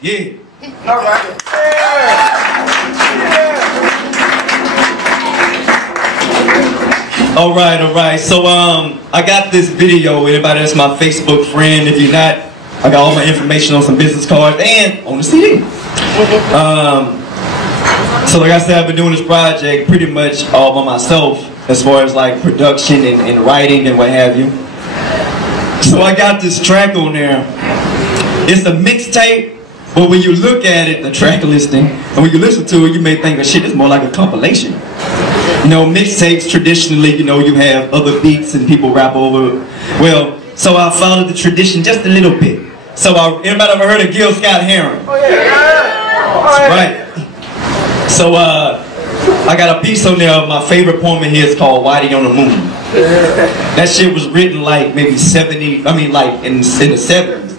Yeah. All right. All right. So I got this video. Anybody that's my Facebook friend, if you're not, I got all my information on some business cards and on the CD. So like I said, I've been doing this project pretty much all by myself, as far as like production and writing and what have you. So I got this track on there. It's a mixtape, but when you look at it, the track listing, and when you listen to it, you may think, well, shit, it's more like a compilation. You know, mixtapes traditionally, you know, you have other beats and people rap over it. Well, so I followed the tradition just a little bit. So anybody ever heard of Gil Scott-Heron? Oh yeah. Right. So I got a piece on there of my favorite poem in here. It's called Whitey on the Moon. That shit was written like maybe like in the 70s.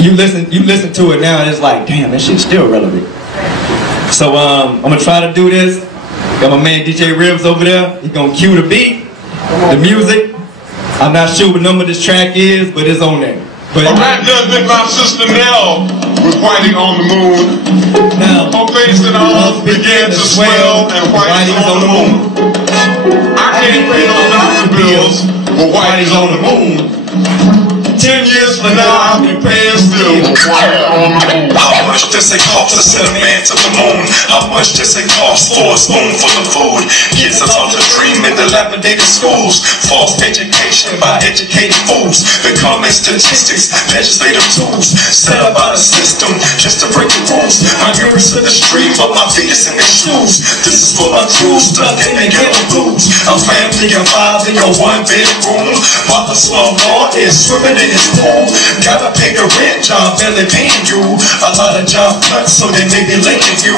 You listen to it now and it's like, damn, that shit's still relevant. So I'm gonna try to do this. Got my man DJ Ribs over there. He's gonna cue the beat, the music. I'm not sure what number this track is, but it's on there. But alright, just with my sister Nell was Whitey on the moon. Now, her face and arms began to swell, and Whitey's on the moon. I can't pay no doctor bills, but Whitey's on the moon. 10 years from now, I'll be paying still. How much does it cost to send a man to the moon? How much does it cost for a spoonful of food? Kids are taught to dream in dilapidated schools. False education by educated fools. Becoming statistics, legislative tools. Set up by the system just to break the rules. My mirror's in the street, but my feet is in the shoes. This is for my crew stuck in the ghetto blues. A family of 5 in your 1-bedroom. While the slumlord is swimming in his pool. Gotta pay the rent, job barely paying you. A lot of job cuts, so they may be linking you.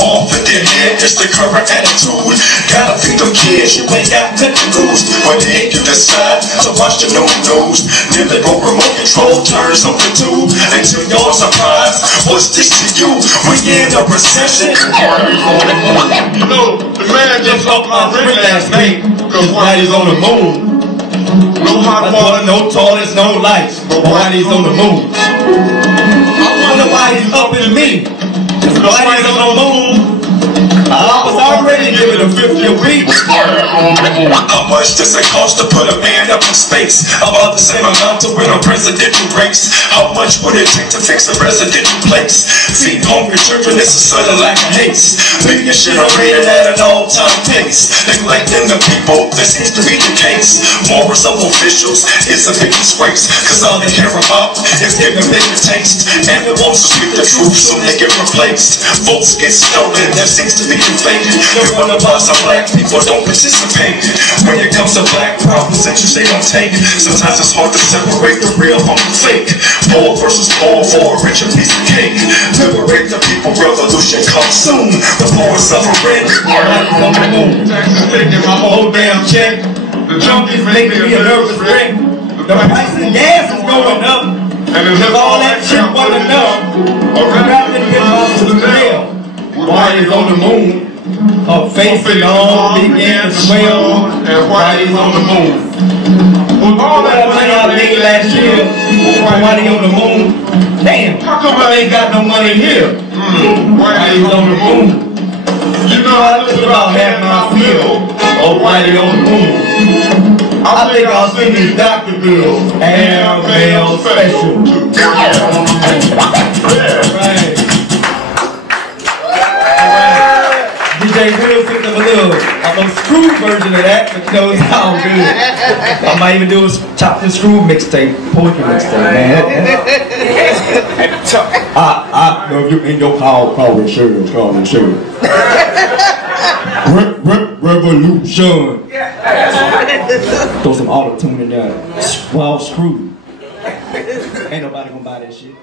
All put their head, it's the current attitude. Gotta feed them kids, you ain't got nothing to lose. One day you decide to watch the news. Nearly broke remote control, turns on the tube. Until you're surprised, what's this to you? We in a recession. You know, the man just off my ring last night, cause Whitey's on the moon. No hot water, no toilets, no lights, but Whitey's on the moon. I wonder why he's up in me. Cause Whitey's on the moon. I was already giving a 50 a week. How much does it cost to put a man up in space? About the same amount to win a presidential race. How much would it take to fix a residential place? Feed hungry children, it's a sudden lack of haste. Making shit rated at an all-time pace. Neglecting the people, that seems to be the case. Morals of officials is a big disgrace. Cause all they care about is giving bigger taste. And they want to speak the truth, so they get replaced. Votes get stolen, that seems to be inflated. They wonder why some black people don't participate. When it comes to black problems that you say don't take, sometimes it's hard to separate the real from the fake. Poor versus poor for a richer piece of cake. Liberate the people, revolution comes soon. The poor is suffering. Whitey's on the moon. Taxes taking my Whole damn check. The junkies making me a nervous wreck. The price of gas is going up. and if all that shit wasn't enough, a rapping hip-hop to the mail. Whitey's on the moon. Her face and arms began to swell, and Whitey's on the moon. With all that money I made last year, Whitey on the moon. Damn, how come I ain't got no money here? Whitey's on the moon. You know I just about half my field of Whitey on the moon. I think I'll send these doctor bills and mail special. Right. DJ Will picked up a screw version of that, but you know it's all good. I might even do a chop and screw mixtape, poetry mixtape, man. No, if you in your call it sugar, Revolution. Throw some auto-tune in there. Well, screw. Ain't nobody gonna buy that shit.